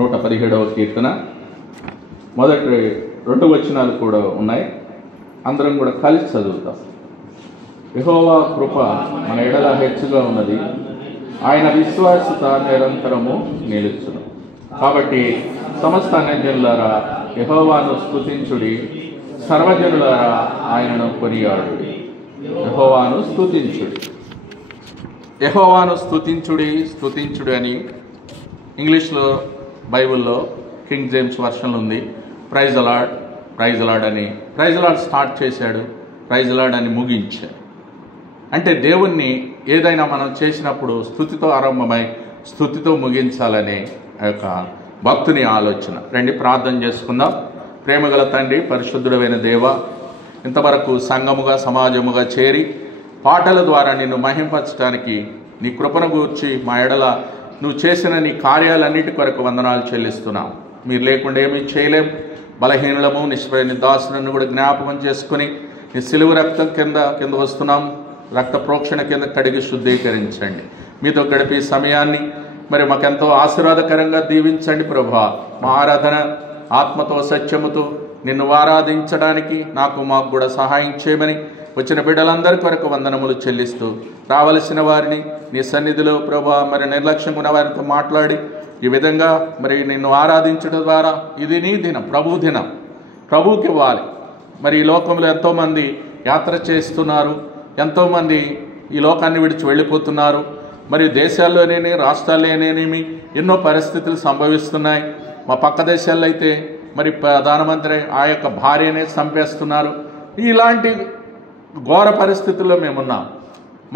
117వ కీర్తన మొదటి 2 వచనాలు కూడా ఉన్నాయి. అందరం కూడా కలిసి చదువుతాం. యెహోవా కృప మన ఎడల హెచ్చుగా ఉన్నది, ఆయన విశ్వాసత నిరంతరము నిలుచును. కాబట్టి సమస్త అన్యజనులారా యెహోవాను స్తుతించుడి, సర్వజనులారా ఆయనను కొనియాడుడి. యెహోవాను స్తుతించుడి, యెహోవాను స్తుతించుడి, స్తుతించుడి అని ఇంగ్లీష్లో బైబిల్లో కింగ్ జేమ్స్ వర్షన్లో ఉంది. ప్రైజ్ అలాడ్, ప్రైజ్ అలాడ్ అని, ప్రైజ్ అలాడ్ స్టార్ట్ చేశాడు, ప్రైజ్ అలాడ్ అని ముగించాడు. అంటే దేవుణ్ణి ఏదైనా మనం చేసినప్పుడు స్తుతితో ఆరంభమై స్తుతితో ముగించాలనే ఆ యొక్క భక్తుని ఆలోచన. రండి ప్రార్థన చేసుకుందాం. ప్రేమగల తండ్రి, పరిశుద్ధుడైన దేవ, ఇంతవరకు సంఘముగా సమాజముగా చేరి పాటల ద్వారా నిన్ను మహింపరచడానికి నీ కృపను గూర్చి మా ఎడల నువ్వు చేసిన నీ కార్యాలన్నిటి కొరకు వందనాలు చెల్లిస్తున్నాం. మీరు లేకుండా ఏమీ చేయలేం. బలహీనులము, నిష్ప్రయోజన దాసులను కూడా జ్ఞాపకం చేసుకుని నీ సిలువ రక్తం కింద వస్తున్నాం. రక్త ప్రోక్షణ కింద కడిగి శుద్ధీకరించండి. మీతో గడిపే సమయాన్ని మరి మాకెంతో ఆశీర్వాదకరంగా దీవించండి ప్రభువా. మా ఆరాధన ఆత్మతో సత్యముతో నిన్ను ఆరాధించడానికి మాకు కూడా సహాయం చేయమని వచ్చిన బిడ్డలందరి కొరకు వందనములు చెల్లిస్తూ, రావలసిన వారిని నీ సన్నిధిలో ప్రభువా మరి నిర్లక్ష్యంగా ఉన్న వారితో మాట్లాడి ఈ విధంగా మరి నిన్ను ఆరాధించడం ద్వారా ఇది నీ దినం, ప్రభు దినం, ప్రభువుకి ఇవ్వాలి. మరి ఈ లోకంలో ఎంతోమంది యాత్ర చేస్తున్నారు, ఎంతోమంది ఈ లోకాన్ని విడిచి వెళ్ళిపోతున్నారు. మరి దేశాల్లోనేమి రాష్ట్రాల్లోనేమి ఎన్నో పరిస్థితులు సంభవిస్తున్నాయి. మా పక్క దేశాల్లో అయితే మరి ప్రధానమంత్రి ఆ యొక్క భార్యనే చంపేస్తున్నారు. ఇలాంటి ఘోర పరిస్థితుల్లో మేమున్నాం.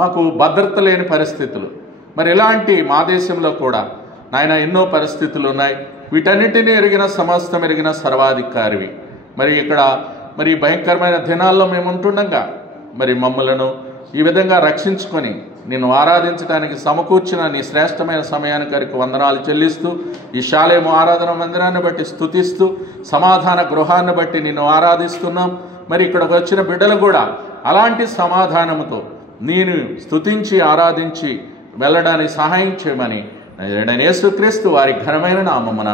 మాకు భద్రత లేని పరిస్థితులు. మరి ఇలాంటి మా దేశంలో కూడా నాయన ఎన్నో పరిస్థితులు ఉన్నాయి. వీటన్నిటినీ ఎరిగిన, సమస్తం ఎరిగిన సర్వాధికారివి. మరి ఇక్కడ మరి భయంకరమైన దినాల్లో మేము ఉంటుండగా మరి మమ్మలను ఈ విధంగా రక్షించుకొని నిన్ను ఆరాధించడానికి సమకూర్చిన నీ శ్రేష్టమైన సమయానికి వందనాలు చెల్లిస్తూ, ఈ శాలేము ఆరాధన మందిరాన్ని బట్టి స్తుతిస్తూ, సమాధాన గృహాన్ని బట్టి నిన్ను ఆరాధిస్తున్నాం. మరి ఇక్కడికి వచ్చిన బిడ్డలు కూడా అలాంటి సమాధానముతో నేను స్తుతించి ఆరాధించి వెళ్ళడానికి సహాయం చేయమని యేసుక్రీస్తు వారి ఘనమైన నామమున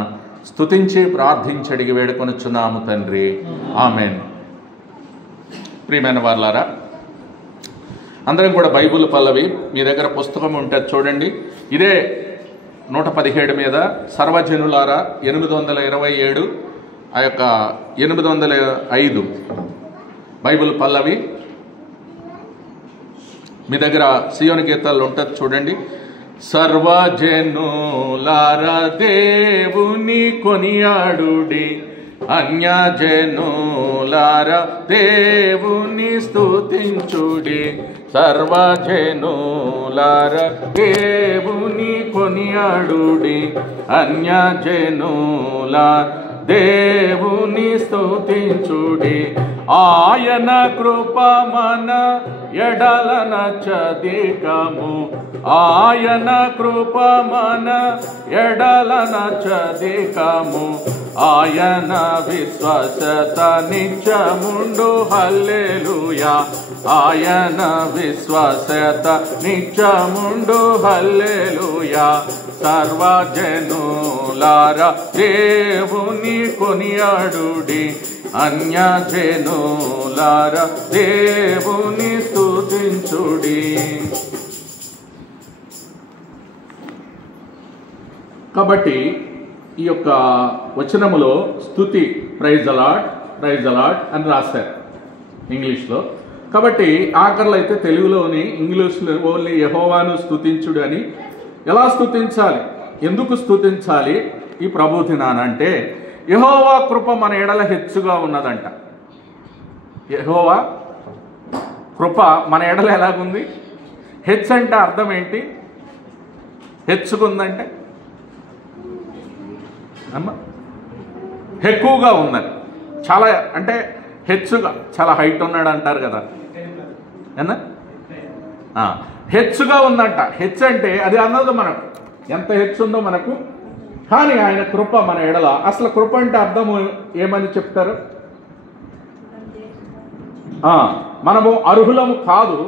స్తుతించి ప్రార్థించి అడిగి వేడుకొనుచున్నాము తండ్రి, ఆమెన్. ప్రియమైన వారలారా, అందరం కూడా బైబిల్ పల్లవి మీ దగ్గర పుస్తకం ఉంటే చూడండి. ఇదే 117 మీద సర్వజనులారా 827, ఆ యొక్క 805 బైబిల్ పల్లవి మీ దగ్గర సియోను గీతాలు ఉంటుంది చూడండి. సర్వజనులారా దేవుని కొనియాడుడి, అన్యజనులారా దేవుని స్తుతించుడి. సర్వజనులారా దేవుని కొనియాడుడి, అన్యజనులారా దేవుని స్తుతించుడి. ఆయన కృప మన ఎడల నచ్చదికము, ఆయన కృప మన ఎడల నచ్చదికము. ఆయన విశ్వాసత నిత్యముండు హల్లెలూయా, ఆయన విశ్వాసత నిత్యముండు హల్లెలూయా. సర్వజనులారా దేవుని కొనియాడుడి, అన్యజనులారా దేవుని స్తుతించుడి. కాబట్టి ఈ యొక్క వచనములో స్తుతి ప్రైజ్ అలాడ్, ప్రైజ్ అలాడ్ అని రాశారు ఇంగ్లీష్లో. కాబట్టి ఆఖరిలో అయితే తెలుగులోని ఇంగ్లీష్లో ఓన్లీ యెహోవాను స్తుతించుడు అని. ఎలా స్తుతించాలి, ఎందుకు స్తుతించాలి ఈ ప్రభు దినానంటే, యెహోవా కృప మన ఎడల హెచ్చుగా ఉన్నదంట. యెహోవా కృప మన ఎడల ఎలాగుంది? హెచ్ అంటే అర్థం ఏంటి? హెచ్చుకుందంటే అమ్మ ఎక్కువగా ఉందని, చాలా అంటే హెచ్చుగా, చాలా హైట్ ఉన్నాడు అంటారు కదా అన్న, హెచ్చుగా ఉందంట. హెచ్ అంటే అది అన్నది మనకు ఎంత హెచ్చు ఉందో మనకు. కానీ ఆయన కృప మన ఎడల, అసలు కృప అంటే అర్థము ఏమని చెప్తారు? మనము అర్హులము కాదు,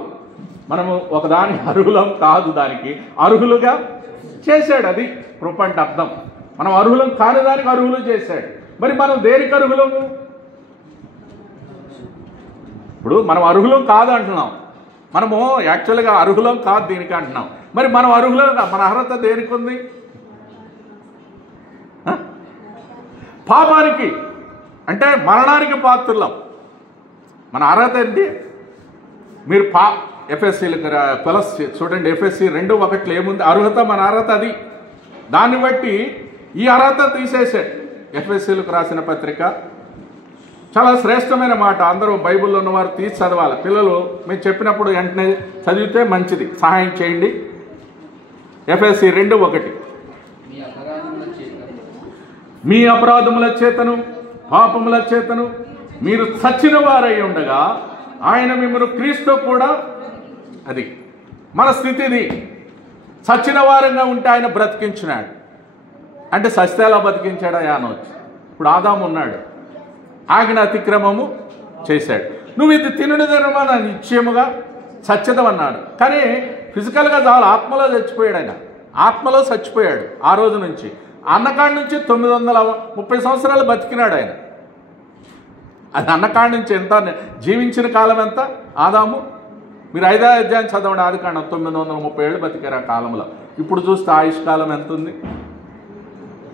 మనము ఒకదాని అర్హులం కాదు, దానికి అర్హులుగా చేశాడు. అది కృప అంటే అర్థం. మనం అర్హులం కాని దానికి అర్హులు చేశాడు. మరి మనం దేనికి అర్హులము? ఇప్పుడు మనం అర్హులం కాదు అంటున్నాం, మనము యాక్చువల్గా అర్హులం కాదు దీనికి అంటున్నాం. మరి మనం అర్హులం, మన అర్హత దేనికి ఉంది? పాపానికి అంటే మరణానికి పాత్రులం. మన అర్హత ఏంటి? మీరు ఎఫ్ఎస్సీలకు ప్లస్ చూడండి, ఎఫ్ఎస్సీ 2:1 ఏముంది? అర్హత, మన అర్హత అది. దాన్ని బట్టి ఈ అర్హత తీసేసాడు. ఎఫ్ఎస్సీలకు రాసిన పత్రిక చాలా శ్రేష్టమైన మాట. అందరూ బైబిల్లో ఉన్నవారు తీసి చదవాలి. పిల్లలు మేము చెప్పినప్పుడు వెంటనే చదివితే మంచిది, సహాయం చేయండి. ఎఫ్ఎస్సీ 2:1 మీ అపరాధముల చేతను పాపముల చేతను మీరు చచ్చిన వారై ఉండగా ఆయన మిమ్మల్ని క్రీస్తు కూడా, అది మన స్థితిది, చచ్చిన వారంగా ఉంటే ఆయన బ్రతికించినాడు. అంటే సస్తే ఎలా బతికించాడా అనవచ్చు. ఇప్పుడు ఆదాము ఉన్నాడు, ఆజ్ఞ అతిక్రమము చేశాడు. నువ్వు ఇది తిననిదనమా నా నిశ్చయముగా చచ్చదమన్నాడు. కానీ ఫిజికల్గా చాలా ఆత్మలో చచ్చిపోయాడు. ఆయన ఆత్మలో చచ్చిపోయాడు. ఆ రోజు నుంచి అన్నకాడి నుంచి 930 సంవత్సరాలు బతికినాడు ఆయన. అది అన్నకాడి నుంచి ఎంత జీవించిన కాలం ఎంత ఆదాము? మీరు 5వ అధ్యాయం చదవండి, ఆదికాండం. 930 ఏళ్ళు బతికారు ఆ కాలంలో. ఇప్పుడు చూస్తే ఆయుష్కాలం ఎంత ఉంది?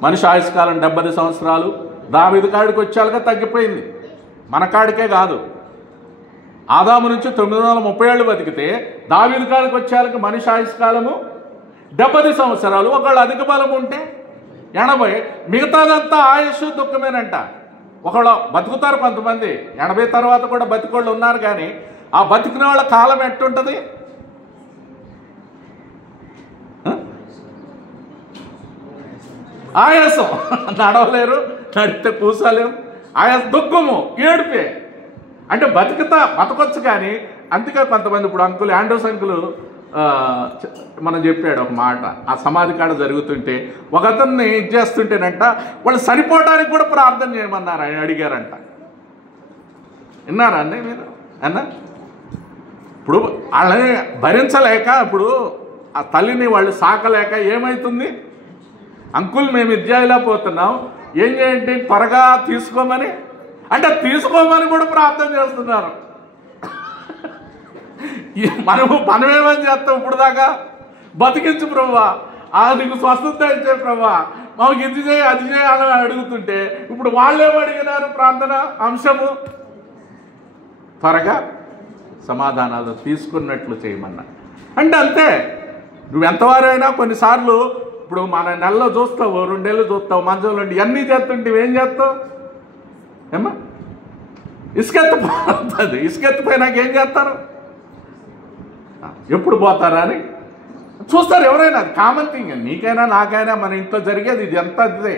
మనిషి ఆయుష్కాలం 70 సంవత్సరాలు. దావీదు కాడికి వచ్చేలాగా తగ్గిపోయింది. మన కాడికే కాదు, ఆదాము నుంచి 930 ఏళ్ళు బతికితే దావీదు కాడికి వచ్చేలాగా మనిషి ఆయుష్కాలము 70 సంవత్సరాలు. ఒకళ్ళు అధిక బలం ఉంటే 80. మిగతాదంతా ఆయుష్ దుఃఖమేనంట. ఒకళ్ళు బతుకుతారు కొంతమంది, 80 తర్వాత కూడా బతికోళ్ళు ఉన్నారు. కానీ ఆ బతికిన వాళ్ళ కాలం ఎట్టుంటుంది? ఆయాసం, నడవలేరు, నడితే కూర్చోలేము, ఆయాస, దుఃఖము, ఏడుపే. అంటే బతకొచ్చు కానీ. అందుకే కొంతమంది ఇప్పుడు అంకులు, ఆండ్రూస్ అంకులు మనం చెప్పాడు ఒక మాట. ఆ సమాధి కాడ జరుగుతుంటే ఒక అతన్ని ఇది చేస్తుంటేనంట, వాళ్ళు చనిపోవడానికి కూడా ప్రార్థన చేయమన్నారు, ఆయన అడిగారంట. విన్నారా అండి మీరు? అన్నా ఇప్పుడు వాళ్ళని భరించలేక, ఇప్పుడు ఆ తల్లిని వాళ్ళు సాకలేక ఏమవుతుంది? అంకుల్ మేము ఇద్యాయిలేకపోతున్నాం, ఏం చేయండి, త్వరగా తీసుకోమని. అంటే తీసుకోమని కూడా ప్రార్థన చేస్తున్నారు. మనమేమని చేస్తాం? ఇప్పుడు దాకా బతికించు ప్రభువా, నీకు స్వస్థత ఇచ్చే ప్రభువా, మాకు ఇది చేయి అది చేయాలని అడుగుతుంటే ఇప్పుడు వాళ్ళేమో అడిగినారు ప్రార్థన అంశము, త్వరగా సమాధానాలు తీసుకున్నట్లు చేయమన్నా. అంటే అంతే. నువ్వెంతవారైనా కొన్నిసార్లు ఇప్పుడు మన నెలలో చూస్తావు, 2 నెలలు చూస్తావు, మంచంలో అన్నీ చేస్తుంటే ఏం చేస్తావు? ఏమ్మా ఇసుకెత్తిపోతుంది. ఇసుకెత్తిపోయినాక ఏం చేస్తారు? ఎప్పుడు పోతారా అని చూస్తారు ఎవరైనా. అది కామన్ థింగ్, నీకైనా నాకైనా మన ఇంట్లో జరిగేది ఇది. ఎంత ఇదే.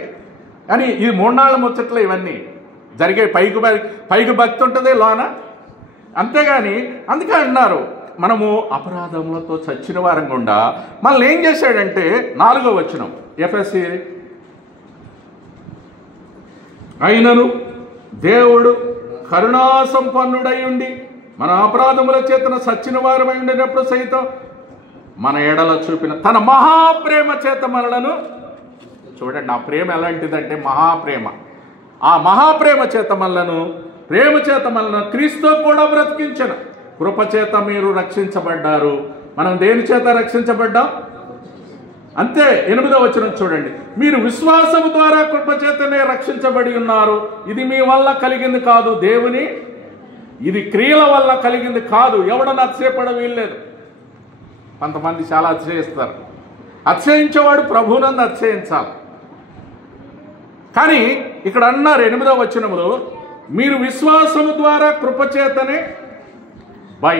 కానీ ఈ 3 నాళ్ళ ముచ్చట్లో ఇవన్నీ జరిగే. పైకి భక్తి ఉంటుంది లోన, అంతేగాని. అందుకే అన్నారు మనము అపరాధములతో చచ్చిన వారం గుండా మనల్ని ఏం చేశాడంటే 4వ వచనం ఎఫెసీ అయినను దేవుడు కరుణా సంపన్నుడై ఉండి మన అపరాధముల చేతన చచ్చిన వారమై ఉండినప్పుడు సైతం మన ఎడల చూపిన తన మహాప్రేమ చేత మనలను, చూడండి ఆ ప్రేమ ఎలాంటిదంటే మహాప్రేమ. ఆ మహాప్రేమ చేత మనలను, ప్రేమ చేత మనలను క్రీస్తు కూడా బ్రతికించను. కృపచేత మీరు రక్షించబడ్డారు. మనం దేని చేత రక్షించబడ్డాం? అంతే. 8వ వచనం చూడండి, మీరు విశ్వాసము ద్వారా కృపచేతనే రక్షించబడి ఉన్నారు. ఇది మీ వల్ల కలిగింది కాదు, దేవుని, ఇది క్రియల వల్ల కలిగింది కాదు. ఎవడన్నా అతిశయపడ వీల్లేదు. కొంతమంది చాలా అతిశయిస్తారు. అతిశయించేవాడు ప్రభువునందు అతిశయించాలి. కానీ ఇక్కడ అన్నారు 8వ వచనములో, మీరు విశ్వాసము ద్వారా కృపచేతనే, బై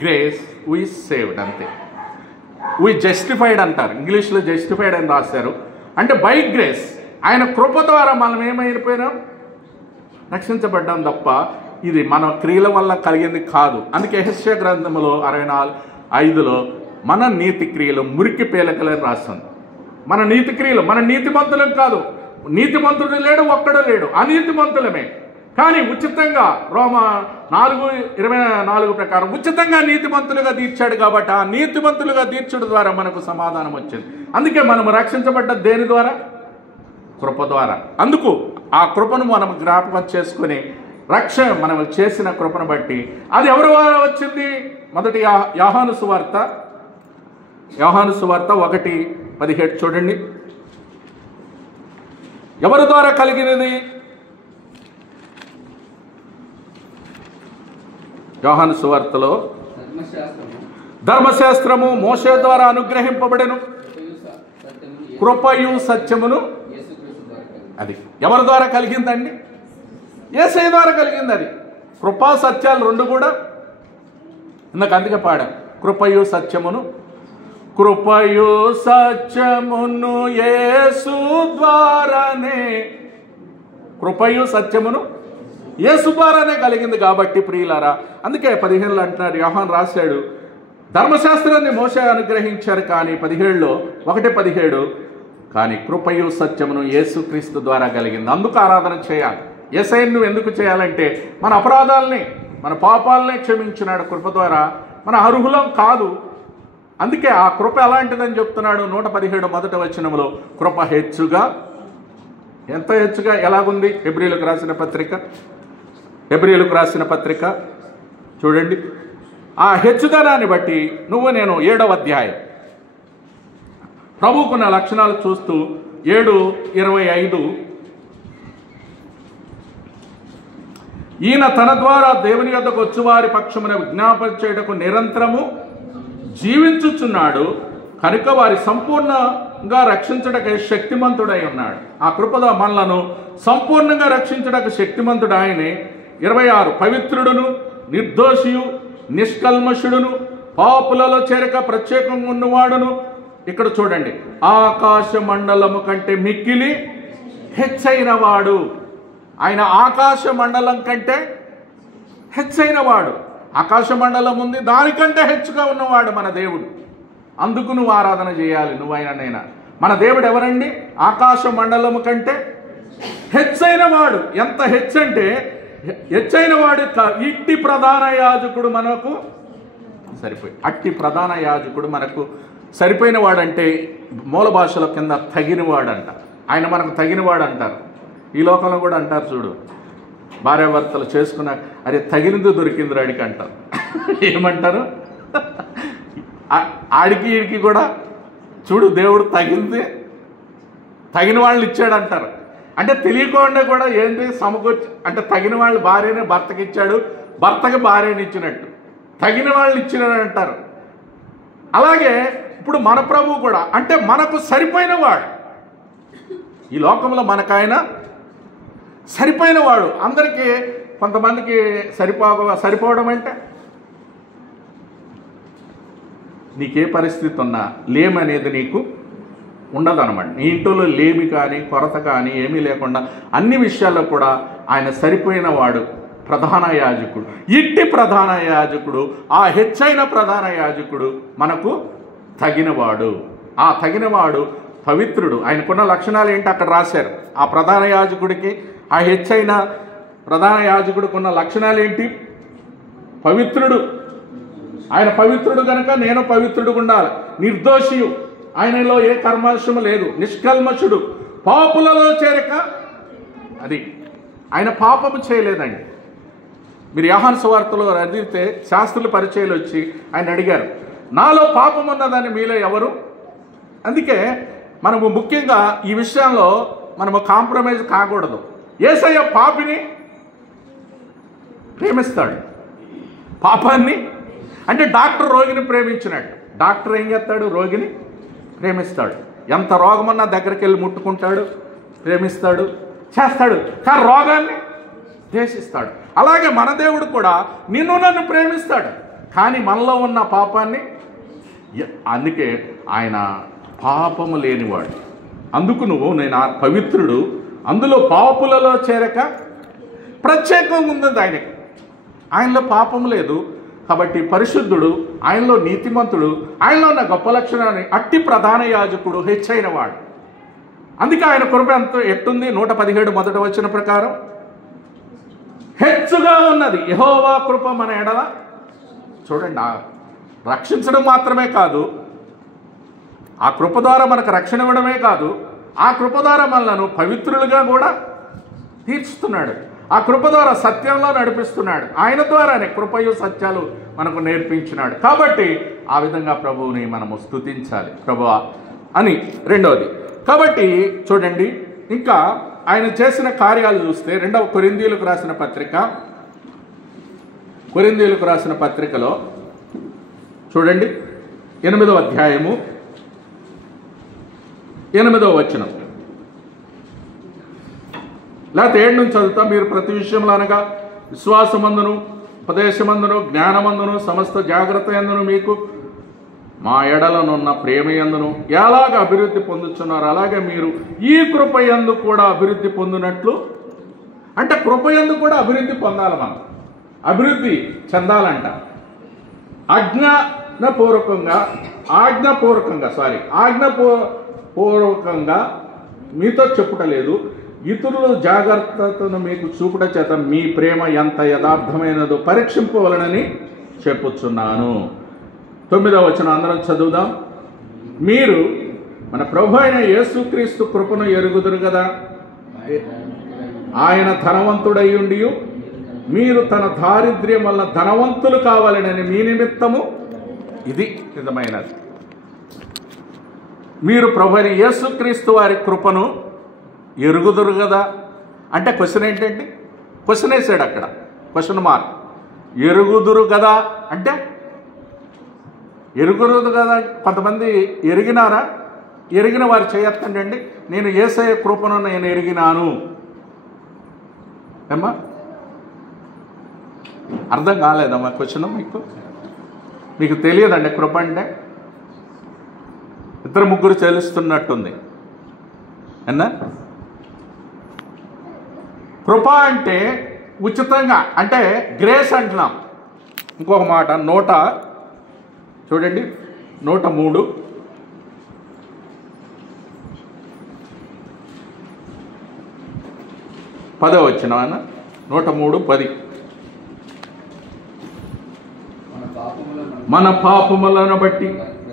గ్రేస్ వి సేవ్డ్. అంతే. వి జస్టిఫైడ్ అంటారు, ఇంగ్లీష్లో జస్టిఫైడ్ అని రాశారు. అంటే బై గ్రేస్, ఆయన కృప ద్వారా మనం ఏమైపోయినాం? రక్షించబడ్డాం తప్ప ఇది మన క్రియల వల్ల కలిగింది కాదు. అందుకే యెషయా గ్రంథములో 64:5లో మన నీతి క్రియలు మురికి పేలకలని రాస్తుంది. మన నీతి క్రియలు, మన నీతిమంతులం కాదు. నీతిమంతుడు లేడు, ఒక్కడు లేడు, అనీతిమంతులమే. కానీ ఉచితంగా రోమా 4:24 ప్రకారం ఉచితంగా నీతిమంతులుగా తీర్చాడు. కాబట్టి ఆ నీతిమంతులుగా తీర్చడం ద్వారా మనకు సమాధానం వచ్చింది. అందుకే మనం రక్షించబడ్డ దేని ద్వారా? కృప ద్వారా. అందుకు ఆ కృపను మనం జ్ఞాపకం చేసుకుని మనం చేసిన కృపను బట్టి అది ఎవరి ద్వారా వచ్చింది? మొదటి యోహాను సువార్త 1:17 చూడండి. ఎవరి ద్వారా కలిగినది? యోహాను సువార్తలో ధర్మశాస్త్రము మోషే ద్వారా అనుగ్రహింపబడెను, కృపయు సత్యమును. అది ఎవరి ద్వారా కలిగిందండి? యేసయ్య ద్వారా కలిగింది. అది కృపా సత్యాలు రెండు కూడా ఇందాక అందుకే పాడాం. కృపయు సత్యమును యేసు ద్వారానే, కృపయు సత్యమును యేసు ద్వారానే కలిగింది. కాబట్టి ప్రియులారా, అందుకే 15లో అంటున్నారు, యోహాను రాశాడు, ధర్మశాస్త్రాన్ని మోషే అనుగ్రహించారు కానీ 1:17 కానీ కృపయు సత్యమును యేసుక్రీస్తు ద్వారా కలిగింది. అందుకు ఆరాధన చేయాలి. యేసయ్యను ఎందుకు చేయాలంటే మన అపరాధాలని, మన పాపాలని క్షమించినాడు కృప ద్వారా. మన అర్హులం కాదు. అందుకే ఆ కృప ఎలాంటిదని చెప్తున్నాడు 117 మొదటి వచనంలో. కృప హెచ్చుగా, ఎంత హెచ్చుగా ఎలాగుంది? హెబ్రీయులకు రాసిన పత్రిక చూడండి. ఆ హెచ్చుదనాన్ని బట్టి నేను 7వ అధ్యాయం ప్రభువుకున్న లక్షణాలు చూస్తూ 7:25 ఈయన తన ద్వారా దేవుని యొద్దకు వచ్చు వారి పక్షమున విజ్ఞాపన చేయుటకు నిరంతరము జీవించుచున్నాడు కనుక వారి సంపూర్ణంగా రక్షించడానికి శక్తిమంతుడై ఉన్నాడు. ఆ కృపద మనలను సంపూర్ణంగా రక్షించడానికి శక్తిమంతుడు ఆయనే. 26 పవిత్రుడును నిర్దోషియు నిష్కల్మషుడును పాపులలో చేరక ప్రత్యేకంగా ఉన్నవాడును. ఇక్కడ చూడండి, ఆకాశ మండలము కంటే మిక్కిలి హెచ్చైన వాడు. ఆయన ఆకాశ మండలం కంటే హెచ్చైన వాడు. ఆకాశ మండలం ఉంది, దానికంటే హెచ్చుగా ఉన్నవాడు మన దేవుడు. అందుకు నువ్వు ఆరాధన చేయాలి, నువ్వైనా. మన దేవుడు ఎవరండి? ఆకాశ మండలము కంటే హెచ్చైన వాడు. ఎంత హెచ్చంటే హెచ్చైన వాడు. ఇట్టి ప్రధాన యాజకుడు మనకు అట్టి ప్రధాన యాజకుడు మనకు సరిపోయిన వాడంటే మూల భాషలో కింద తగినవాడు అంట. ఆయన మనకు తగినవాడు అంటారు. ఈ లోకంలో కూడా అంటారు చూడు, భార్యాభర్తలు చేసుకున్నాక అరే తగినది దొరికింది రాడికి అంటారు. ఏమంటారు? ఆడికి ఈడికి కూడా చూడు దేవుడు తగిన వాళ్ళని ఇచ్చాడు అంటారు. అంటే తెలియకుండా కూడా ఏంటి సమకూర్చి, అంటే తగిన వాళ్ళు భార్యని భర్తకి ఇచ్చాడు, భర్తకి భార్యని ఇచ్చినట్టు తగిన వాళ్ళని ఇచ్చినాడు అంటారు. అలాగే ఇప్పుడు మన ప్రభువు కూడా అంటే మనకు సరిపోయిన వాడు. ఈ లోకంలో మనకాయన సరిపోయిన వాడు. అందరికీ కొంతమందికి సరిపోవడం అంటే నీకే పరిస్థితి ఉన్నా లేమనేది నీకు ఉండదన్నమాట. నీ ఇంట్లో లేమి కానీ కొరత కానీ ఏమీ లేకుండా అన్ని విషయాల్లో కూడా ఆయన సరిపోయిన వాడు, ప్రధాన యాజకుడు. ఇట్టి ప్రధాన యాజకుడు, ఆ హెచ్చైన ప్రధాన యాజకుడు మనకు తగినవాడు. ఆ తగినవాడు పవిత్రుడు. ఆయనకున్న లక్షణాలు ఏంటి అక్కడ రాశారు. ఆ ప్రధాన యాజకుడికి, ఆ హెచ్చైన ప్రధాన యాజకుడికి ఉన్న లక్షణాలు ఏంటి? పవిత్రుడు. ఆయన పవిత్రుడు కనుక నేను పవిత్రుడు ఉండాలి. నిర్దోషియు, ఆయనలో ఏ కర్మశము లేదు. నిష్కల్మషుడు, పాపులలో చేరక, అది ఆయన పాపము చేయలేదండి. మీరు యోహాను సువార్తలో అడిగితే శాస్త్రుల పరిచయాలు వచ్చి ఆయన అడిగారు, నాలో పాపం ఉన్నదని మీలో ఎవరు? అందుకే మనము ముఖ్యంగా ఈ విషయంలో మనము కాంప్రమైజ్ కాకూడదు. యేసయ్య పాపిని ప్రేమిస్తాడు. పాపాన్ని అంటే డాక్టర్ రోగిని ప్రేమించినట్టు. డాక్టర్ ఏం చేస్తాడు? రోగిని ప్రేమిస్తాడు. ఎంత రోగమన్నా దగ్గరికి వెళ్ళి ముట్టుకుంటాడు, ప్రేమిస్తాడు, చేస్తాడు. కానీ రోగాన్ని ద్వేషిస్తాడు. అలాగే మన దేవుడు కూడా నన్ను ప్రేమిస్తాడు, కానీ మనలో ఉన్న పాపాన్ని. అందుకే ఆయన పాపము లేనివాడు. అందుకు నేను పవిత్రుడు, అందులో పాపులలో చేరక ప్రత్యేకంగా ఉంది ఆయనకి. ఆయనలో పాపం లేదు కాబట్టి పరిశుద్ధుడు, ఆయనలో నీతిమంతుడు, ఆయనలో ఉన్న గొప్ప లక్షణాన్ని అట్టి ప్రధాన యాజకుడు, హెచ్చైన వాడు. అందుకే ఆయన కృప ఎట్టుంది? 117 మొదటి వచనం ప్రకారం హెచ్చుగా ఉన్నది. యెహోవా కృప మన ఎడల. చూడండి, రక్షించడం మాత్రమే కాదు, ఆ కృప ద్వారా మనకు రక్షణ ఇవ్వడమే కాదు, ఆ కృప ద్వారా మనలను పవిత్రులుగా కూడా తీర్చుతున్నాడు. ఆ కృప ద్వారా సత్యంలో నడిపిస్తున్నాడు. ఆయన ద్వారానే కృపయు సత్యాలు మనకు నేర్పించినాడు. కాబట్టి ఆ విధంగా ప్రభువుని మనము స్తుతించాలి ప్రభువా అని. రెండవది, కాబట్టి చూడండి, ఇంకా ఆయన చేసిన కార్యాలు చూస్తే 2వ కొరింథీయులకు రాసిన పత్రికలో చూడండి 8వ అధ్యాయము 8వ వచనం, లేకపోతే 7 నుంచి చదువుతా. మీరు ప్రతి విషయంలో అనగా విశ్వాసమందును, ఉపదేశమందును, జ్ఞానమందును, సమస్త జాగ్రత్త యందును మీకు మా ఎడలనున్న ప్రేమ యందును ఎలాగ అభివృద్ధి పొందుతున్నారు, అలాగే మీరు ఈ కృప యందు కూడా అభివృద్ధి పొందినట్లు. అంటే కృప యందు కూడా అభివృద్ధి పొందాలి. మనం అభివృద్ధి చెందాలంట. ఆజ్ఞాపూర్వకంగా మీతో చెప్పుటలేదు, ఇతరుల జాగ్రత్తను మీకు చూపుట చేత మీ ప్రేమ ఎంత యథార్థమైనదో పరీక్షింపవలనని చెప్పుచున్నాను. 9వ వచనం అందరం చదువుదాం. మీరు మన ప్రభు అయిన యేసుక్రీస్తు కృపను ఎరుగుదురు కదా, ఆయన ధనవంతుడై ఉండి మీరు తన దారిద్ర్యం వల్ల ధనవంతులు కావాలని మీ నిమిత్తము, ఇది నిజమైనది, మీరు ప్రభు అయిన యేసుక్రీస్తు వారి కృపను ఎరుగుదురు కదా. అంటే క్వశ్చన్ ఏంటంటే, క్వశ్చన్ వేసాడు అక్కడ, క్వశ్చన్ మార్క్. ఎరుగుదురు కదా అంటే ఎరుగుదురు కదా. కొంతమంది ఎరిగినారా? ఎరిగిన వారు చేయొద్దండి, నేను యేసయ్య కృపను నేను ఎరిగినాను. ఏమ్మా అర్థం కాలేదమ్మా క్వశ్చన్? మీకు తెలియదండి కృప అంటే? 2-3 తెలుస్తున్నట్టుంది అన్నా. కృప అంటే ఉచితంగా, అంటే గ్రేస్ అంటున్నాం. ఇంకొక మాట చూడండి 103 10వ వచనం అన్న. 103:10 మన పాపములను బట్టి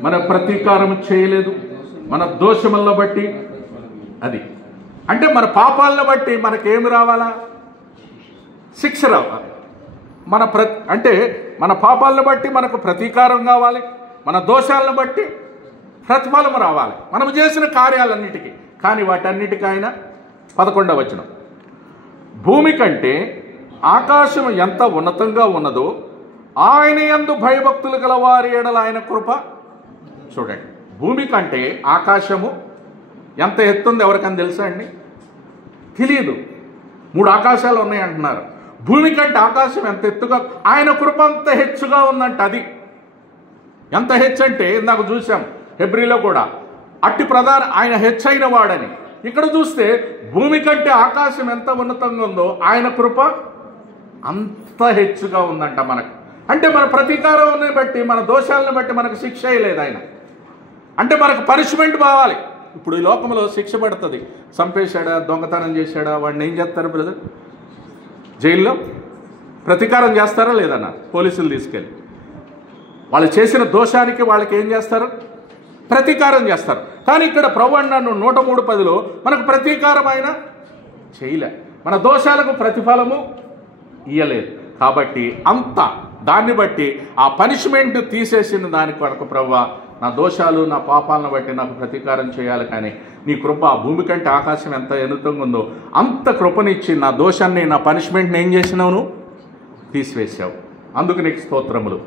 మన ప్రతీకారం చేయలేదు, మన దోషములను బట్టి. అది అంటే మన పాపాలను బట్టి మనకేమి రావాలా? శిక్ష రావాలి. అంటే మన పాపాలను బట్టి మనకు ప్రతీకారం కావాలి, మన దోషాలను బట్టి ప్రతిఫలం రావాలి, మనం చేసిన కార్యాలన్నిటికీ. కానీ వాటన్నిటికీ ఆయన 11వ వచనం, భూమి కంటే ఆకాశం ఎంత ఉన్నతంగా ఉన్నదో ఆయన యందు భయభక్తులు గల వారి ఎడల ఆయన కృప. చూడండి, భూమి కంటే ఆకాశము ఎంత ఎత్తుంది ఎవరికని తెలుసా అండి? తెలియదు. 3 ఆకాశాలు ఉన్నాయి అంటున్నారు. భూమి కంటే ఆకాశం ఎంత ఎత్తుగా, ఆయన కృప అంత హెచ్చుగా ఉందంట. అది ఎంత హెచ్చు అంటే ఇందాక చూసాం హెబ్రీలో కూడా, అట్టి ప్రధాన ఆయన హెచ్చైన వాడని. ఇక్కడ చూస్తే భూమి కంటే ఆకాశం ఎంత ఉన్నతంగా ఉందో ఆయన కృప అంత హెచ్చుగా ఉందంట మనకు. అంటే మన ప్రతీకారాన్ని బట్టి, మన దోషాలను బట్టి మనకు శిక్ష లేదు ఆయన. అంటే మనకు పనిష్మెంట్ కావాలి. ఇప్పుడు ఈ లోకంలో శిక్ష పడుతుంది. చంపేశాడా, దొంగతనం చేశాడా, వాడిని ఏం చేస్తారు బ్రదర్? జైల్లో ప్రతీకారం చేస్తారా లేదన్నా? పోలీసులు తీసుకెళ్ళి వాళ్ళు చేసిన దోషానికి వాళ్ళకి ఏం చేస్తారు? ప్రతీకారం చేస్తారు. కానీ ఇక్కడ ప్రభు అన్నాడు 103:10 మనకు ప్రతీకారం ఆయన చేయలే, మన దోషాలకు ప్రతిఫలము ఇయ్యలేదు. కాబట్టి అంత దాన్ని బట్టి ఆ పనిష్మెంట్ తీసేసిన దాని కొరకు ప్రభువా, నా దోషాలు నా పాపాలను బట్టి నాకు ప్రతీకారం చేయాలి, కానీ నీ కృప భూమి కంటే ఆకాశం ఎంత ఎన్నుతంగా ఉందో అంత కృపనిచ్చి నా దోషాన్ని, నా పనిష్మెంట్ని ఏం చేసినావు? నువ్వు తీసివేసావు. అందుకు నీకు స్తోత్రములు.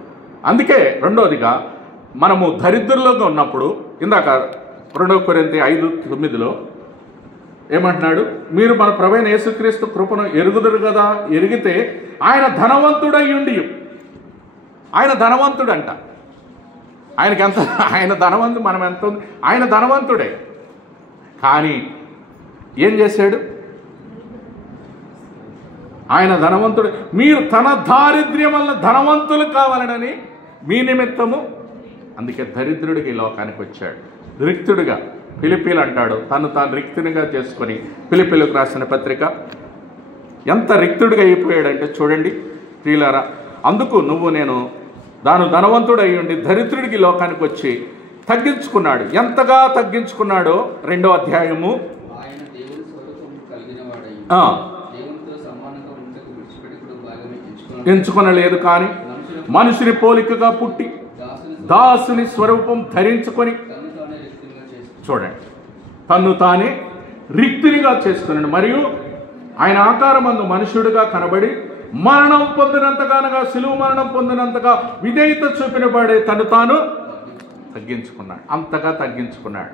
అందుకే రెండవదిగా మనము దరిద్రులుగా ఉన్నప్పుడు, ఇందాక 2 కొరింథీ 5:9 ఏమంటున్నాడు? మీరు మన ప్రభువైన యేసుక్రీస్తు కృపను ఎరుగుదురు కదా, ఎరిగితే ఆయన ధనవంతుడై ఉండి, ఆయన ధనవంతుడంట. ఆయనకి ఎంత, ఆయన ధనవంతుడు, మనం ఎంత ఉంది? ఆయన ధనవంతుడే. కానీ ఏం చేశాడు? ఆయన ధనవంతుడు, మీరు తన దారిద్ర్యం వల్ల ధనవంతులు కావాలనని మీ నిమిత్తము. అందుకే దరిద్రుడికి ఈ లోకానికి వచ్చాడు, రిక్తుడిగా. ఫిలిప్పీలు అంటాడు, తాను రిక్తునిగా చేసుకొని, ఫిలిప్పీలకు రాసిన పత్రిక. ఎంత రిక్తుడిగా అయిపోయాడంటే చూడండి ప్రియులారా. అందుకు నేను ధనవంతుడు అయ్యుండి దరిద్రుడికి లోకానికి వచ్చి తగ్గించుకున్నాడు. ఎంతగా తగ్గించుకున్నాడో 2వ అధ్యాయము. ఎంచుకొనలేదు కానీ మనుషుని పోలికగా పుట్టి దాసుని స్వరూపం ధరించుకొని, చూడండి, తన్ను తానే రిక్తినిగా చేసుకున్నాడు. మరియు ఆయన ఆకారమందు మనుషుడిగా కనబడి మరణం పొందినంతగానగా, సిలువ మరణం పొందినంతగా విధేయత చూపిన వాడే తను తాను తగ్గించుకున్నాడు. అంతగా తగ్గించుకున్నాడు.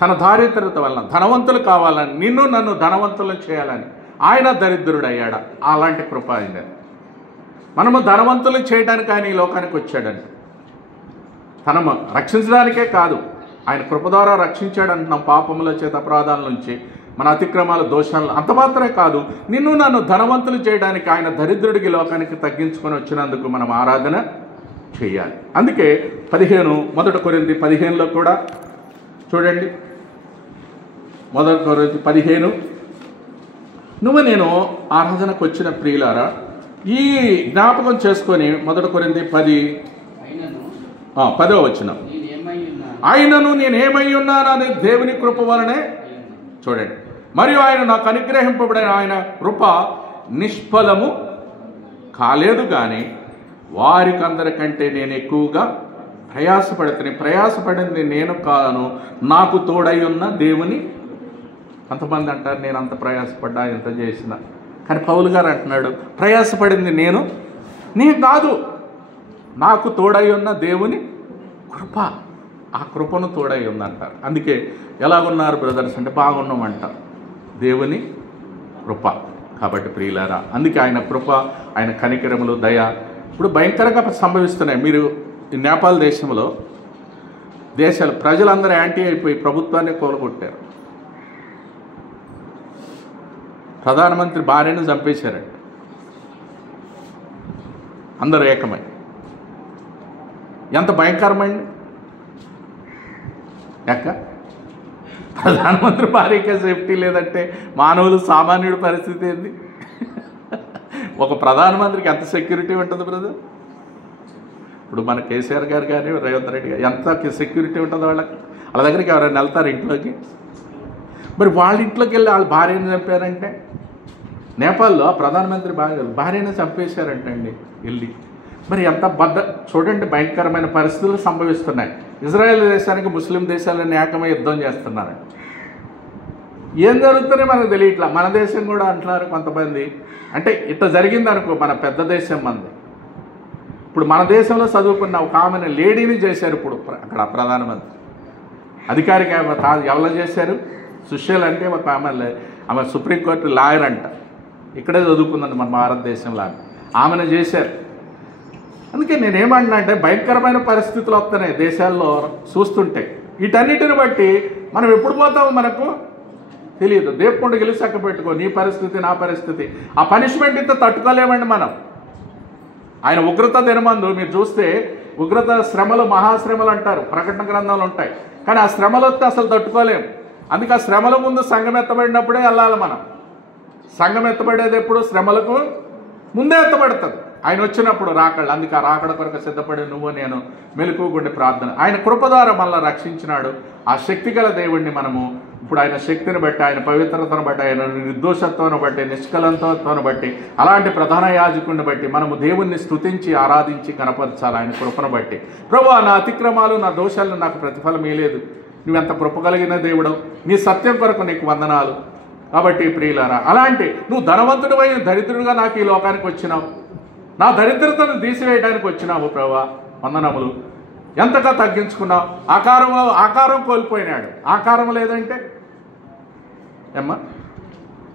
తన దారిద్రత వలన ధనవంతులు కావాలని, నిన్ను నన్ను ధనవంతులను చేయాలని ఆయన దరిద్రుడయ్యాడు. అలాంటి కృప అయింది. మనము ధనవంతులు చేయడానికి ఆయన ఈ లోకానికి వచ్చాడండి. తనము రక్షించడానికే కాదు, ఆయన కృప ద్వారా రక్షించాడు అంటున్నాం. పాపముల చేత, అపరాధాల నుంచి, మన అతిక్రమాల, దోషాలు. అంత మాత్రమే కాదు, నిన్ను నన్ను ధనవంతులు చేయడానికి ఆయన దరిద్రుడికి లోకానికి తగ్గించుకొని వచ్చినందుకు మనం ఆరాధన చేయాలి. అందుకే 1 కొరింథీ 15లో కూడా చూడండి. 1 కొరింథీ 15, నువ్వు నేను ఆరాధనకు వచ్చిన ప్రియులారా, ఈ జ్ఞాపకం చేసుకొని 1 కొరింథీ 10వ వచనం, ఆయనను నేనేమై ఉన్నానని దేవుని కృప వలనే, చూడండి, మరియు ఆయన నాకు అనుగ్రహింపబడిన ఆయన కృప నిష్ఫలము కాలేదు కానీ వారికందరికంటే నేను ఎక్కువగా ప్రయాసపడింది నేను కాను, నాకు తోడై ఉన్న దేవుని. కొంతమంది అంటారు నేను అంత ప్రయాసపడ్డా, ఎంత చేసినా. కానీ పౌలు గారు అంటున్నాడు, ప్రయాసపడింది నేను కాదు, నాకు తోడై ఉన్న దేవుని కృప. ఆ కృపను తోడై ఉందంటారు. అందుకే ఎలాగున్నారు బ్రదర్స్ అంటే బాగున్నామంట, దేవుని కృప. కాబట్టి ప్రియులారా, అందుకే ఆయన కృప, ఆయన కనికరములు, దయ ఇప్పుడు భయంకరంగా సంభవిస్తున్నాయి. మీరు ఈ నేపాల్ దేశంలో ప్రజలందరూ యాంటీ అయిపోయి ప్రభుత్వాన్ని కూలగొట్టారు. ప్రధానమంత్రి భార్యను చంపేశారంట, అందరూ ఏకమై. ఎంత భయంకరమైంది ఎక్క. ప్రధానమంత్రి భార్యకే సేఫ్టీ లేదంటే మానవులు, సామాన్యుడి పరిస్థితి ఏంది? ఒక ప్రధానమంత్రికి ఎంత సెక్యూరిటీ ఉంటుంది బ్రదర్? ఇప్పుడు మన కేసీఆర్ గారు కానీ రేవంత్ రెడ్డి గారు ఎంత సెక్యూరిటీ ఉంటుంది వాళ్ళకి? వాళ్ళ దగ్గరికి ఎవరైనా వెళ్తారు ఇంట్లోకి? మరి వాళ్ళ ఇంట్లోకి వెళ్ళి వాళ్ళ భార్యను చంపారంటే, నేపాల్లో ప్రధానమంత్రి భార్యను చంపేశారంటండి వెళ్ళి. మరి ఎంత చూడండి, భయంకరమైన పరిస్థితులు సంభవిస్తున్నాయి. ఇజ్రాయెల్ దేశానికి ముస్లిం దేశాలన్నీ ఏకమై యుద్ధం చేస్తున్నారు. ఏం జరుగుతుందో మనకు తెలియట్లా. మన దేశం కూడా అంటున్నారు కొంతమంది, అంటే ఇట్లా జరిగింది అనుకో, మన పెద్ద దేశం మంది. ఇప్పుడు మన దేశంలో చదువుకున్న ఒక ఆమెను లేడీని చేశారు ఇప్పుడు అక్కడ ప్రధానమంత్రి. అధికారిక ఎవరు చేశారు? సుశీల్ అంటే ఒక ఆమె సుప్రీంకోర్టు లాయర్ అంట, ఇక్కడే చదువుకుందండి మన భారతదేశంలో. ఆమెను చేశారు. అందుకే నేనేమంటున్నా అంటే భయంకరమైన పరిస్థితులు వస్తున్నాయి దేశాల్లో చూస్తుంటే. వీటన్నిటిని బట్టి మనం ఎప్పుడు పోతామో మనకు తెలియదు. దేవుడు గెలిచి చక్క పెట్టుకో, నీ పరిస్థితి నా పరిస్థితి. ఆ పనిష్మెంట్ ఇంత తట్టుకోలేమండి మనం. ఆయన ఉగ్రత దినమందు మీరు చూస్తే ఉగ్రత శ్రమలు, మహాశ్రమలు అంటారు, ప్రకటన గ్రంథాలు ఉంటాయి. కానీ ఆ శ్రమలు వస్తే అసలు తట్టుకోలేము. అందుకే ఆ శ్రమల ముందు సంఘం ఎత్తబడినప్పుడే వెళ్ళాలి మనం. సంఘం ఎత్తబడేది ఎప్పుడు? శ్రమలకు ముందే ఎత్తబడుతుంది ఆయన వచ్చినప్పుడు, రాకళ్ళు. అందుకే ఆ రాకడ కొరకు సిద్ధపడి నువ్వు నేను మెలకువగుండి ప్రార్థన. ఆయన కృప ద్వారా మనల్ని రక్షించినాడు. ఆ శక్తి గల దేవుణ్ణి మనము ఇప్పుడు ఆయన శక్తిని బట్టి, ఆయన పవిత్రతను బట్టి, ఆయన నిర్దోషత్వాన్ని బట్టి, నిష్కలంతత్వాన్ని బట్టి, అలాంటి ప్రధాన యాజకుడిని బట్టి మనము దేవుణ్ణి స్తుతించి ఆరాధించి కనపరచాలి ఆయన కృపను బట్టి. ప్రభువా, నా అతిక్రమాలు నా దోషాలను నాకు ప్రతిఫలం ఇయ్యలేదు, నువ్వెంత కృప కలిగిన దేవుడు, నీ సత్యం కొరకు నీకు వందనాలు. కాబట్టి ప్రియులారా, అలాంటి నువ్వు ధనవంతుడు అయిన దరిద్రుడుగా నాకు ఈ లోకానికి వచ్చినావు, నా దరిద్రతను తీసివేయడానికి వచ్చినావు ప్రభువా, వందనములు. ఎంతగా తగ్గించుకున్నావు. ఆకారం కోల్పోయినాడు. ఆకారం లేదంటే ఏమ్మా,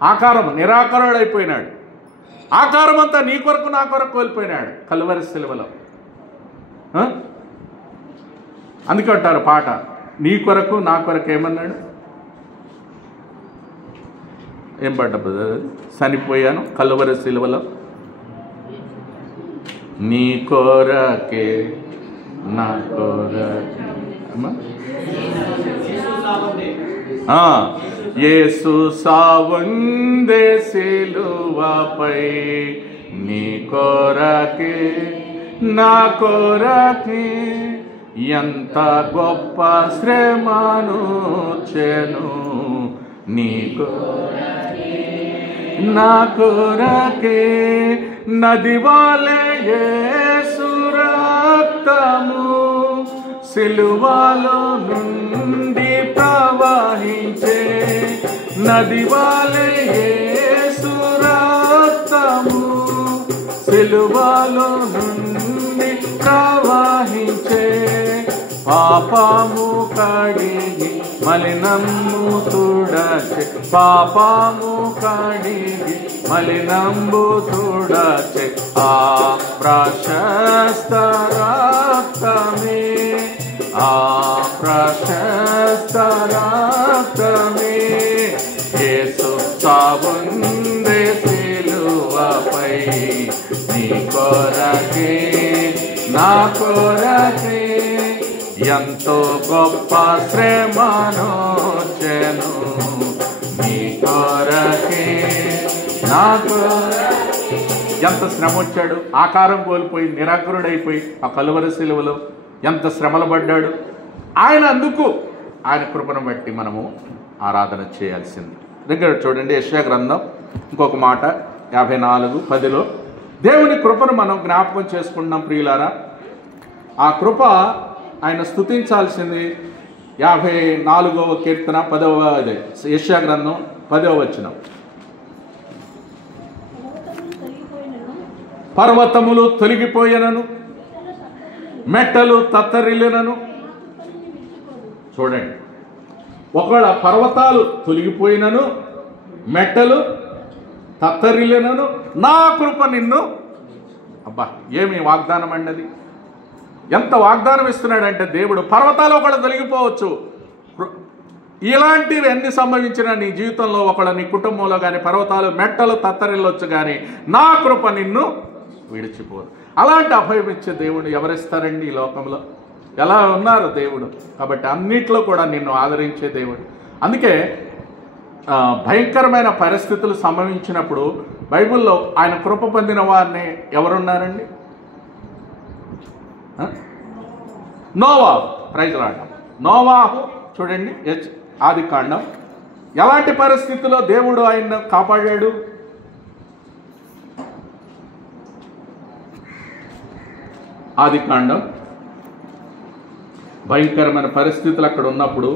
ఆకారం నిరాకారుడైపోయినాడు. ఆకారం అంతా నీ కొరకు నా కొరకు కోల్పోయినాడు కలువరి సిలువలో. అందుకే అంటారు పాట, నీ కొరకు నా కొరకు ఏమన్నాడు? ఏం పాట బ్రదర్? చనిపోయాను కలువరి సిలువలో నీ కొరకే నా కొరకే. యేసు సావందే సిలువపై నీ కొరకే నా కొరకే ఎంత గొప్ప శ్రమను చెను నీకు నా కొరకే నది వలె యేసు రక్తము సిలువలో నుండి ప్రవహించే నది వలె యేసు రక్తము సిలువలో నుండి ప్రవహించే పాపము కడిగి మలినము తుడచే పాపము కడిగి మలినంబు తుడచే ఆ ప్రశస్త రక్తమే ఆ ప్రశస్త రక్తమే యేసు సావుందే సిలువపై నీ కొరకే నా కొరకే ఎంతో గొప్ప శ్రమను చెను నీ కొరకే నా కొరకే. ఎంత శ్రమ వచ్చాడు, ఆకారం కోల్పోయి నిరాకరుడైపోయి ఆ కలువరి సిలువలో ఎంత శ్రమలు పడ్డాడు ఆయన. అందుకు ఆయన కృపను బట్టి మనము ఆరాధన చేయాల్సింది. దగ్గర చూడండి యెషయా గ్రంథం ఇంకొక మాట 54:10 దేవుని కృపను మనం జ్ఞాపకం చేసుకుంటున్నాం ప్రియులారా. ఆ కృప ఆయన స్తుతించాల్సింది. 54వ కీర్తన 10వ యెషయా గ్రంథం 10వ వచనం. పర్వతములు తొలగిపోయినను మెట్టలు తత్తరిల్లినను. చూడండి, ఒకవేళ పర్వతాలు తొలగిపోయినను మెట్టలు తత్తరిల్లినను నా కృప నిన్ను. అబ్బా, ఏమి వాగ్దానం అన్నది! ఎంత వాగ్దానం ఇస్తున్నాడంటే దేవుడు, పర్వతాలు ఒకళ్ళు తొలగిపోవచ్చు, ఇలాంటివి ఎన్ని సంభవించినా నీ జీవితంలో ఒకళ్ళ నీ కుటుంబంలో కానీ పర్వతాలు మెట్టలు తత్తరిల్లొచ్చు, కానీ నా కృప నిన్ను విడిచిపోదు. అలాంటి అభయం ఇచ్చే దేవుడు ఎవరిస్తారండి ఈ లోకంలో? ఎలా ఉన్నారు దేవుడు? కాబట్టి అన్నిట్లో కూడా నిన్ను ఆదరించే దేవుడు. అందుకే భయంకరమైన పరిస్థితులు సంభవించినప్పుడు బైబిల్లో ఆయన కృప పొందిన వారిని ఎవరున్నారండి? నోవాహు. Praise lord. నోవాహు చూడండి, ఆదికాండం. ఎలాంటి పరిస్థితుల్లో దేవుడు ఆయన కాపాడాడు? ఆదికాండం. భయంకరమైన పరిస్థితులు అక్కడ ఉన్నప్పుడు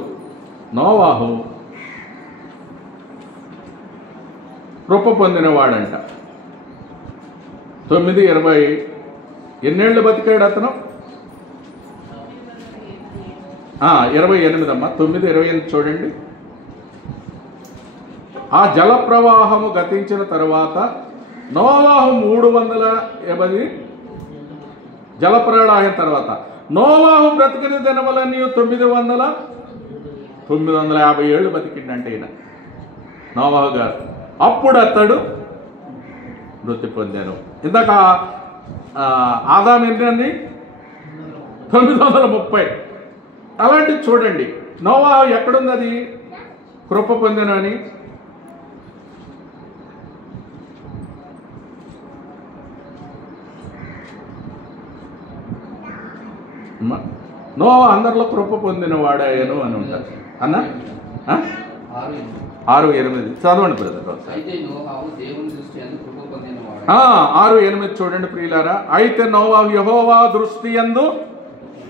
నోవాహు కృప పొందినవాడంట. 9:20 ఎన్నేళ్ళు బతికాడు అతను? 28 అమ్మా. 9:28 చూడండి. ఆ జల ప్రవాహము గతించిన తరువాత నోవాహు 380 జలప్రళయం తర్వాత నోవాహు బ్రతికిన దినములన్నీ 950 ఏళ్ళు బతికిండంటే ఈయన నోవాహు గారు. అప్పుడు అతడు మృతి పొందాను. ఇందాక ఆదాము ఎన్ని? 930. అలాంటివి చూడండి. నోవాహు ఎక్కడుంది అది కృప పొందాను అని? నోవా అందరిలో కృప పొందిన వాడాయను అని ఉంటారు అన్న. 6:8 చదవండి బ్రదర్. 6:8 చూడండి ప్రియులారా. అయితే నోవాహు యెహోవా దృష్టి యందు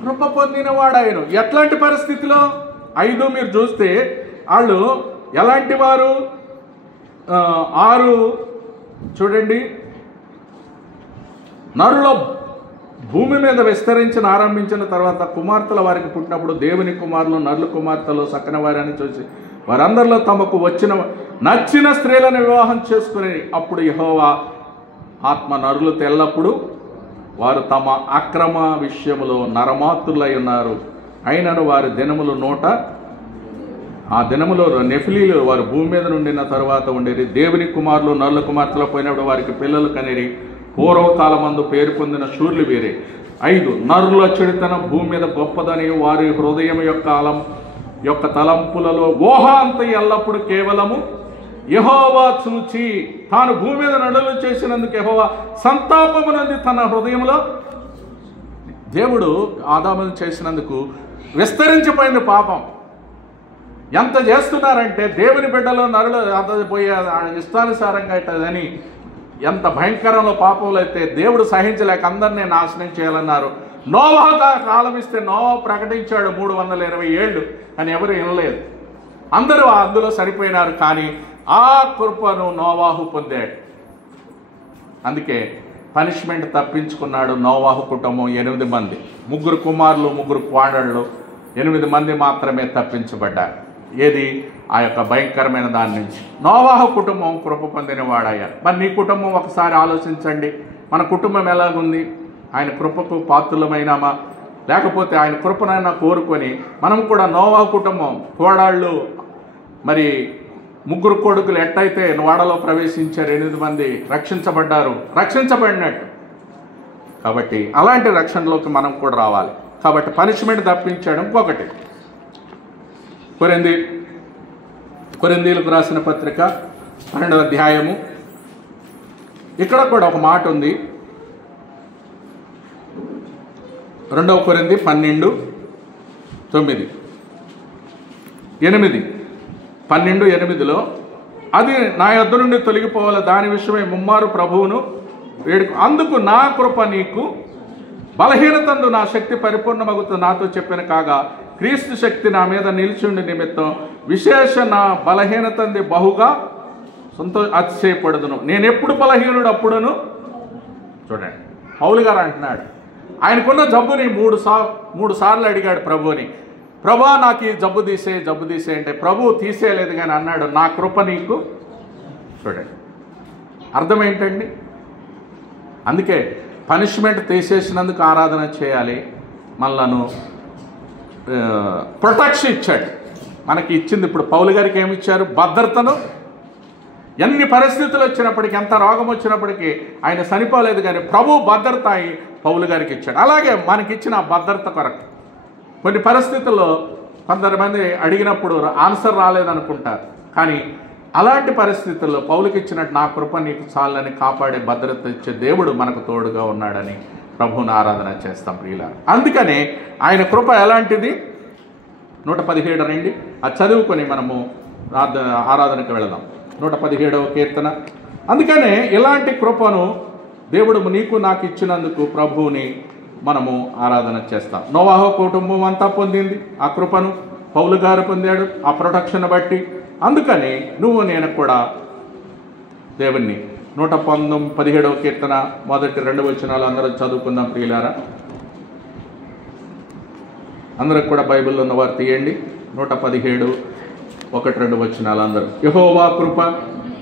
కృప పొందిన వాడాయను. ఎట్లాంటి పరిస్థితిలో? 5 మీరు చూస్తే వాళ్ళు ఎలాంటి వారు? 6 చూడండి. నరుల భూమి మీద విస్తరించిన ఆరంభించిన తర్వాత కుమార్తెల వారికి పుట్టినప్పుడు దేవుని కుమారులు నరుల కుమార్తెలు సకన వారిని చూసి వారందరిలో తమకు నచ్చిన స్త్రీలను వివాహం చేసుకుని అప్పుడు యెహోవా ఆత్మ నరులు తెల్లప్పుడు వారు తమ అక్రమ విషయములో నరమాతులై ఉన్నారు. అయినను వారి దినములు ఆ దినములో నెఫిలీలు వారు భూమి మీద నుండిన తర్వాత ఉండేది. దేవుని కుమారులు నరుల కుమార్తెలు పోయినప్పుడు వారికి పిల్లలు కనేరి. పూర్వకాలమందు పేరు పొందిన శూర్లు వీరే. 5 నరుల చెడుతనం భూమి మీద గొప్పదని వారి హృదయం యొక్క తలంపులలో ఊహ అంత ఎల్లప్పుడు కేవలము యెహోవా చూచి తాను భూమి మీద నడులు చేసినందుకు యెహోవా సంతాపమునంది తన హృదయంలో. దేవుడు ఆదామును చేసినందుకు విస్తరించిపోయింది పాపం. ఎంత చేస్తున్నారంటే దేవుని బిడ్డలో నరులు పోయే ఇష్టానుసారంగా అవుతుందని ఎంత భయంకరంలో పాపంలో అయితే దేవుడు సహించలేక అందరినీ నాశనం చేయాలన్నారు. నోవహు కాలం ఇస్తే నోవహు ప్రకటించాడు 320 ఏళ్ళు, కానీ ఎవరు వినలేదు. అందరూ అందులో సరిపోయినారు, కానీ ఆ కృపను నోవహు పొందాడు. అందుకే పనిష్మెంట్ తప్పించుకున్నాడు నోవహు కుటుంబం. 8 మంది, 3 కుమారులు 3 కోడళ్ళు, 8 మంది మాత్రమే తప్పించబడ్డారు. ఏది? ఆ యొక్క భయంకరమైన దాని నుంచి. నోవహు కుటుంబం కృప పొందిన వాడయ్యారు. మరి నీ కుటుంబం ఒకసారి ఆలోచించండి. మన కుటుంబం ఎలాగుంది? ఆయన కృపకు పాత్రులమైనామా, లేకపోతే ఆయన కృపనైనా కోరుకొని మనం కూడా నోవహు కుటుంబం కోడాళ్ళు మరి 3 కొడుకులు ఎట్టయితే వాడలో ప్రవేశించారు, 8 మంది రక్షించబడ్డారు, రక్షించబడినట్టు. కాబట్టి అలాంటి రక్షణలోకి మనం కూడా రావాలి. కాబట్టి పనిష్మెంట్ తప్పించడం. ఇంకొకటి కొరింథీయులకు రాసిన పత్రిక 12వ అధ్యాయము, ఇక్కడ కూడా ఒక మాట ఉంది. 2 కొరింథీ 12:8లో అది నా యొద్ద నుండి తొలగిపోవాలి, దాని విషయమై ముమ్మారు ప్రభువును వేడుకు, అందుకు నా కృప నీకు బలహీనతందు నా శక్తి పరిపూర్ణమగుతుంది నాతో చెప్పిన కాగా, క్రీస్తు శక్తి నా మీద నిలిచిండి నిమిత్తం విశేష నా బలహీనతంది బహుగా అతిశయపడుదును. నేను ఎప్పుడు బలహీనుడు అప్పుడును. చూడండి, పౌలు గారు అంటున్నాడు, ఆయనకున్న జబ్బుని 3 సార్లు అడిగాడు ప్రభువుని, ప్రభా నాకు ఈ జబ్బు తీసే అంటే ప్రభువు తీసేయలేదు, కానీ అన్నాడు నా కృప నీకు. చూడండి, అర్థం ఏంటండి? అందుకే పనిష్మెంట్ తీసేసినందుకు ఆరాధన చేయాలి. మనలను ప్రొటెక్షన్ ఇచ్చాడు, మనకి ఇచ్చింది. ఇప్పుడు పౌలు గారికి ఏమి ఇచ్చారు? భద్రతను. ఎన్ని పరిస్థితులు వచ్చినప్పటికీ, ఎంత రోగం వచ్చినప్పటికీ ఆయన చనిపోలేదు, కానీ ప్రభు భద్రత పౌలు గారికి ఇచ్చాడు. అలాగే మనకిచ్చిన భద్రత కొరకు కొన్ని పరిస్థితుల్లో కొంతమంది అడిగినప్పుడు ఆన్సర్ రాలేదనుకుంటారు, కానీ అలాంటి పరిస్థితుల్లో పౌలుకి ఇచ్చినట్టు నా కృప నీకు చాలని కాపాడే భద్రత ఇచ్చే దేవుడు మనకు తోడుగా ఉన్నాడని ప్రభువుని ఆరాధన చేస్తాం ప్రియులారా. అందుకనే ఆయన కృప ఎలాంటిది? 117 రండి, అది చదువుకొని మనము ఆరాధనకు వెళదాం. 117వ కీర్తన. అందుకనే ఇలాంటి కృపను దేవుడు నీకు నాకు ఇచ్చినందుకు ప్రభువుని మనము ఆరాధన చేస్తాం. నోవహు కుటుంబం అంతా పొందింది ఆ కృపను, పౌలు గారు పొందాడు ఆ ప్రొటెక్షన్ బట్టి. అందుకని నువ్వు నేను కూడా దేవుణ్ణి 117వ కీర్తన మొదటి 2 వచనాలు అందరూ చదువుకుందాం ప్రియులారా. అందరూ కూడా బైబిల్లో ఉన్నవారు తీయండి. 117 1-2 వచనాలు అందరూ. యెహోవా కృప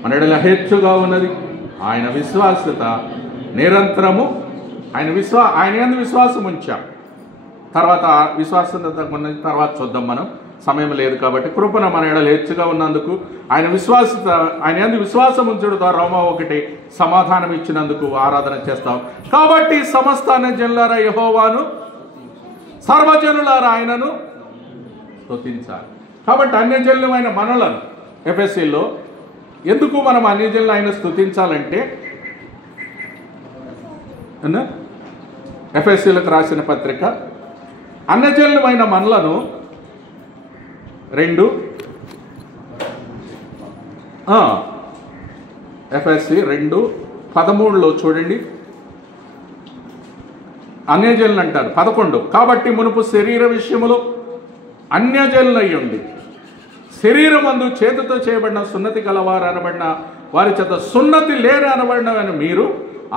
మన ఎడల హెచ్చుగా ఉన్నది, ఆయన విశ్వాసత నిరంతరము. ఆయన యందు విశ్వాసం ఉంచాం. తర్వాత విశ్వాసత తర్వాత చూద్దాం, మనం సమయం లేదు కాబట్టి. కృపణ మన ఎడల హెచ్చుగా ఉన్నందుకు ఆయన యందు విశ్వాసం ఉంచడం ద్వారా రోమా 1 సమాధానం ఇచ్చినందుకు ఆరాధన చేస్తాం. కాబట్టి సమస్త అన్యజనులారా యెహోవాను, సర్వజనులారా ఆయనను స్తుతించాలి. కాబట్టి అన్యజనులమైన మనలను ఎఫెసీలో ఎందుకు మనం అన్యజనులు ఆయన స్తుతించాలంటే, ఎఫెసీలకు రాసిన పత్రిక అన్యజనులమైన మనలను 2 ఎఫెసీ 2:13లో చూడండి. అన్యజనులు అంటారు. 11 కాబట్టి మునుపు శరీర విషయములో అన్యజనులయ్యుండి శరీరమందు చేతితో చేయబడిన సున్నతి గలవారు అనబడిన వారి చేత సున్నతి లేని అనబడినవని మీరు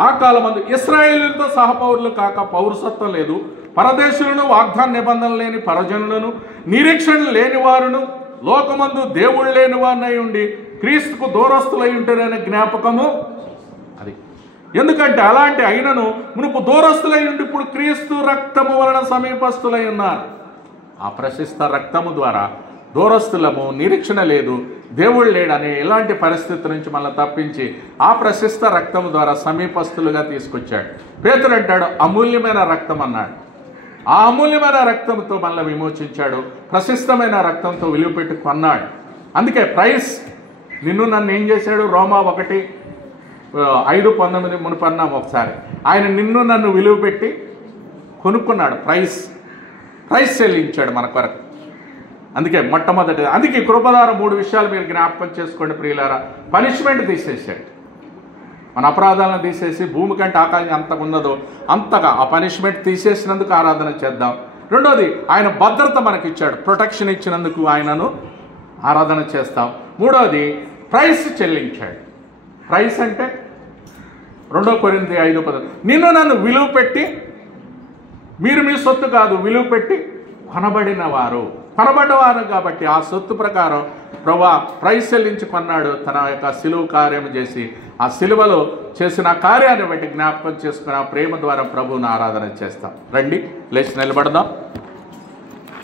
ఆ కాలమందు ఇశ్రాయేలులతో సహపౌరులు కాక, పౌరసత్వం లేదు, పరదేశులను, వాగ్దాన నిబంధన లేని పరజనులను, నిరీక్షణ లేని వారును, లోకమందు దేవుడు లేని వారినై ఉండి క్రీస్తుకు దూరస్తులై ఉంటారనే జ్ఞాపకము. అది ఎందుకంటే అలాంటి అయినను మునుపు దూరస్తులై ఉండి ఇప్పుడు క్రీస్తు రక్తము వలన సమీపస్తులై ఉన్నారు. ఆ ప్రశస్త రక్తము ద్వారా దూరస్తులము, నిరీక్షణ లేదు, దేవుడు లేడనే ఇలాంటి పరిస్థితి నుంచి మనల్ని తప్పించి ఆ ప్రశస్త రక్తము ద్వారా సమీపస్తులుగా తీసుకొచ్చాడు. పేతురు అంటాడు అమూల్యమైన రక్తం అన్నాడు. ఆ అమూల్యమైన రక్తంతో మనల్ని విమోచించాడు, ప్రశస్తమైన రక్తంతో విలువ పెట్టి కొన్నాడు. అందుకే ప్రైస్. నిన్ను నన్ను ఏం చేశాడు? రోమా 1:5-19 మునుపన్నాం ఒకసారి. ఆయన నిన్ను నన్ను విలువ పెట్టి కొనుక్కున్నాడు, ప్రైస్ చెల్లించాడు మన కొరకు. అందుకే కృపధార 3 విషయాలు మీరు జ్ఞాపకం చేసుకోండి ప్రియులారా. పనిష్మెంట్ తీసేసాడు, మన అపరాధాలను తీసేసి భూమి కంటే ఆకాశం ఎంత ఉన్నదో అంతగా ఆ పనిష్మెంట్ తీసేసినందుకు ఆరాధన చేద్దాం. రెండోది, ఆయన భద్రత మనకిచ్చాడు, ప్రొటెక్షన్ ఇచ్చినందుకు ఆయనను ఆరాధన చేస్తాం. మూడోది, ప్రైస్ చెల్లించాడు. ప్రైస్ అంటే 2 కొరింథీ 5:10, నిన్ను నన్ను విలువ పెట్టి, మీరు మీ సొత్తు కాదు, విలువ పెట్టి కొనబడినవారు కాబట్టి ఆ సొత్తు ప్రకారం ప్రభువా ప్రైస్ చెల్లించి కొన్నాడు. తన యొక్క సిలువ కార్యం చేసి ఆ సిలువలో చేసిన కార్యాన్ని బట్టి జ్ఞాపకం చేసుకుని ఆ ప్రేమ ద్వారా ప్రభువుని ఆరాధన చేస్తాం. రండి, లేచి నిలబడదాం,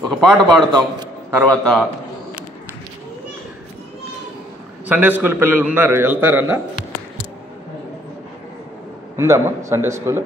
ఒక పాట పాడుతాం. తర్వాత సండే స్కూల్ పిల్లలు ఉన్నారు, వెళ్తారన్నా? ఉందమ్మా సండే స్కూల్?